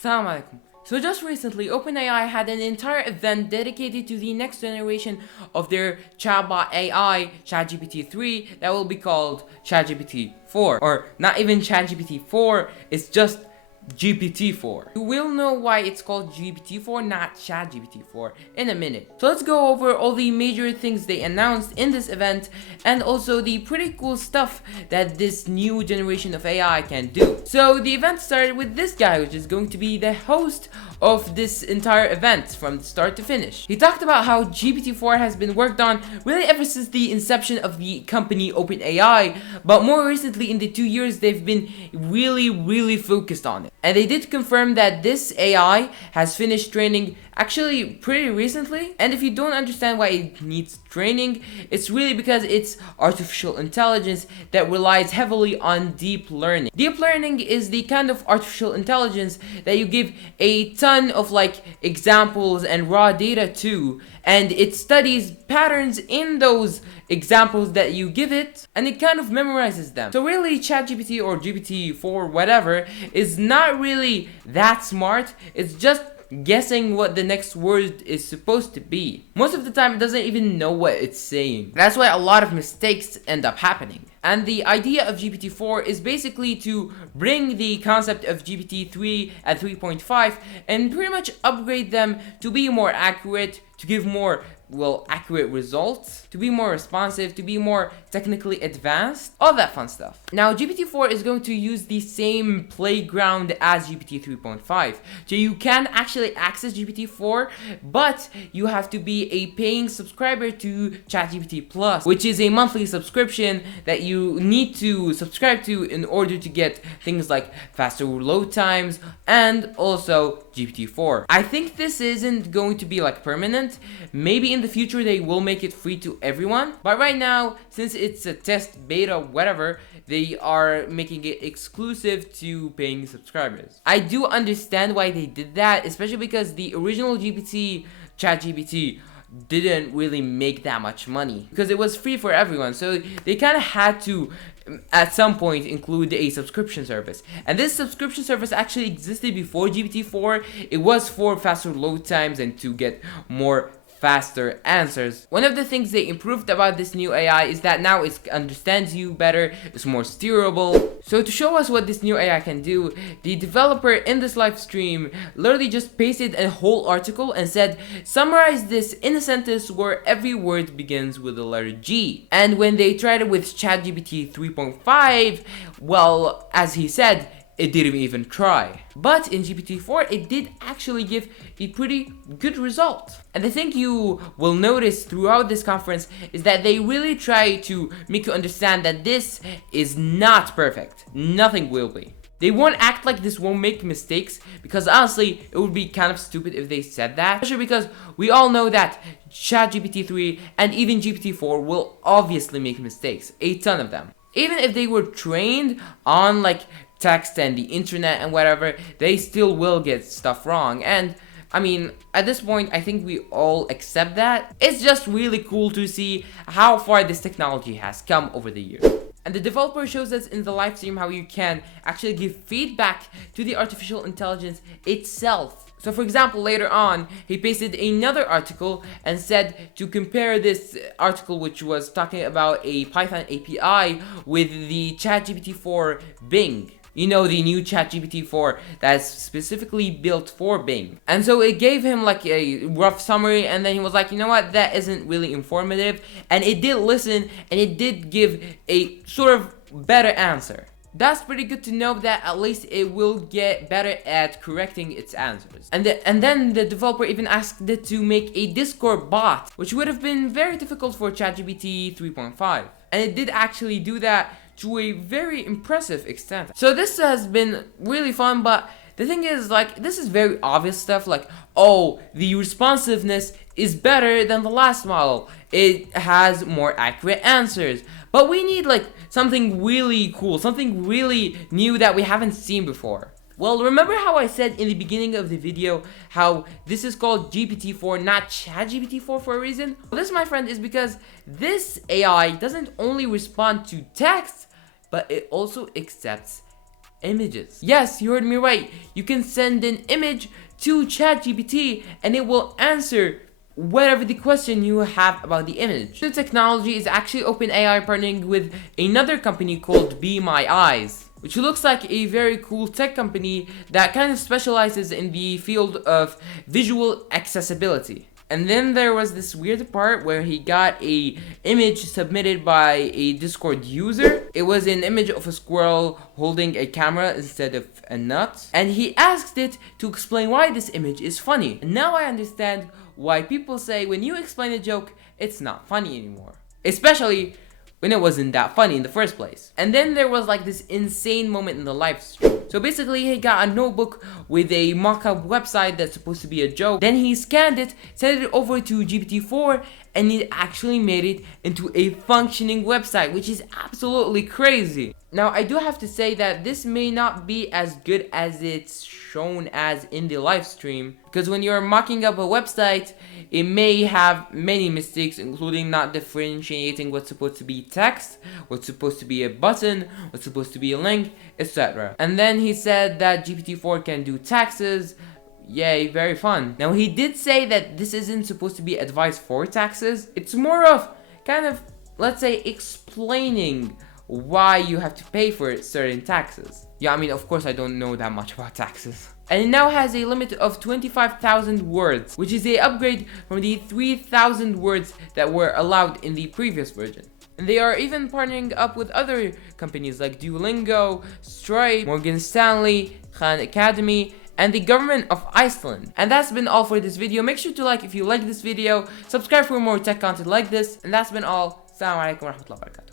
Assalamu alaikum. So just recently, OpenAI had an entire event dedicated to the next generation of their chatbot AI, ChatGPT-3, that will be called ChatGPT-4. Or not even ChatGPT-4, it's just GPT-4. You will know why it's called GPT-4, not ChatGPT-4, in a minute. So let's go over all the major things they announced in this event and also the pretty cool stuff that this new generation of AI can do. So the event started with this guy, which is going to be the host of this entire event from start to finish. He talked about how GPT-4 has been worked on really ever since the inception of the company OpenAI, but more recently in the 2 years they've been really focused on it. And they did confirm that this AI has finished training actually pretty recently. And if you don't understand why it needs training, it's really because it's artificial intelligence that relies heavily on deep learning. Deep learning is the kind of artificial intelligence that you give a ton of examples and raw data to, and it studies patterns in those examples that you give it, and it kind of memorizes them. So really, ChatGPT or GPT-4, whatever, is not really that smart. It's just guessing what the next word is supposed to be. Most of the time, it doesn't even know what it's saying. That's why a lot of mistakes end up happening. And the idea of GPT-4 is basically to bring the concept of GPT-3 and 3.5 and pretty much upgrade them to be more accurate, to give more accurate results, to be more responsive, to be more technically advanced, all that fun stuff. Now, GPT-4 is going to use the same playground as GPT 3.5. So you can actually access GPT-4, but you have to be a paying subscriber to ChatGPT Plus, which is a monthly subscription that you need to subscribe to in order to get things like faster load times and also GPT-4. I think this isn't going to be permanent. Maybe in the future they will make it free to everyone, but right now, since it's a test beta, whatever, they are making it exclusive to paying subscribers. I do understand why they did that, especially because the original ChatGPT didn't really make that much money because it was free for everyone, so they kind of had to at some point include a subscription service. And this subscription service actually existed before GPT-4. It was for faster load times and to get more faster answers. One of the things they improved about this new AI is that now it understands you better, it's more steerable. So to show us what this new AI can do, the developer in this live stream literally just pasted a whole article and said, summarize this in a sentence where every word begins with the letter G. And when they tried it with ChatGPT 3.5, well, as he said, it didn't even try. But in GPT-4, it did actually give a pretty good result. And the thing you will notice throughout this conference is that they really try to make you understand that this is not perfect. Nothing will be. They won't act like this won't make mistakes, because honestly, it would be kind of stupid if they said that. Especially because we all know that ChatGPT-3 and even GPT-4 will obviously make mistakes. A ton of them. Even if they were trained on text and the internet and whatever, they still will get stuff wrong. And I mean, at this point, I think we all accept that. It's just really cool to see how far this technology has come over the years. And the developer shows us in the live stream how you can actually give feedback to the artificial intelligence itself. So for example, later on, he pasted another article and said to compare this article, which was talking about a Python API, with the ChatGPT-4 Bing. You know, the new ChatGPT-4 that's specifically built for Bing. And so it gave him a rough summary, and then he was like, you know what, that isn't really informative. And it did listen, and it did give a sort of better answer. That's pretty good to know that at least it will get better at correcting its answers. And then the developer even asked it to make a Discord bot, which would have been very difficult for ChatGPT 3.5. And it did actually do that to a very impressive extent. So this has been really fun, but the thing is, this is very obvious stuff, oh, the responsiveness is better than the last model. It has more accurate answers. But we need something really cool, something really new that we haven't seen before. Well, remember how I said in the beginning of the video how this is called GPT-4, not ChatGPT-4 for a reason? Well, this, my friend, is because this AI doesn't only respond to text, but it also accepts images. Yes, you heard me right. You can send an image to ChatGPT and it will answer whatever the question you have about the image. The technology is actually OpenAI partnering with another company called Be My Eyes, which looks like a very cool tech company that kind of specializes in the field of visual accessibility. And then there was this weird part where he got a image submitted by a Discord user. It was an image of a squirrel holding a camera instead of a nut. And he asked it to explain why this image is funny. And now I understand why people say when you explain a joke, it's not funny anymore. Especially when it wasn't that funny in the first place. And then there was like this insane moment in the live stream. So basically he got a notebook with a mock-up website that's supposed to be a joke. Then he scanned it, sent it over to GPT-4, and it actually made it into a functioning website, which is absolutely crazy. Now I do have to say that this may not be as good as it's shown as in the live stream, because when you're mocking up a website, it may have many mistakes, including not differentiating what's supposed to be text, what's supposed to be a button, what's supposed to be a link, etc. And then he said that GPT-4 can do taxes. Yay, very fun. Now he did say that this isn't supposed to be advice for taxes. It's more of kind of, let's say, explaining why you have to pay for certain taxes. Yeah, I mean, of course I don't know that much about taxes. And it now has a limit of 25,000 words, which is a upgrade from the 3,000 words that were allowed in the previous version. And they are even partnering up with other companies like Duolingo, Stripe, Morgan Stanley, Khan Academy, and the government of Iceland. And that's been all for this video. Make sure to like if you like this video, subscribe for more tech content like this, and that's been all. Assalamu alaikum warahmatullahi wabarakatuh.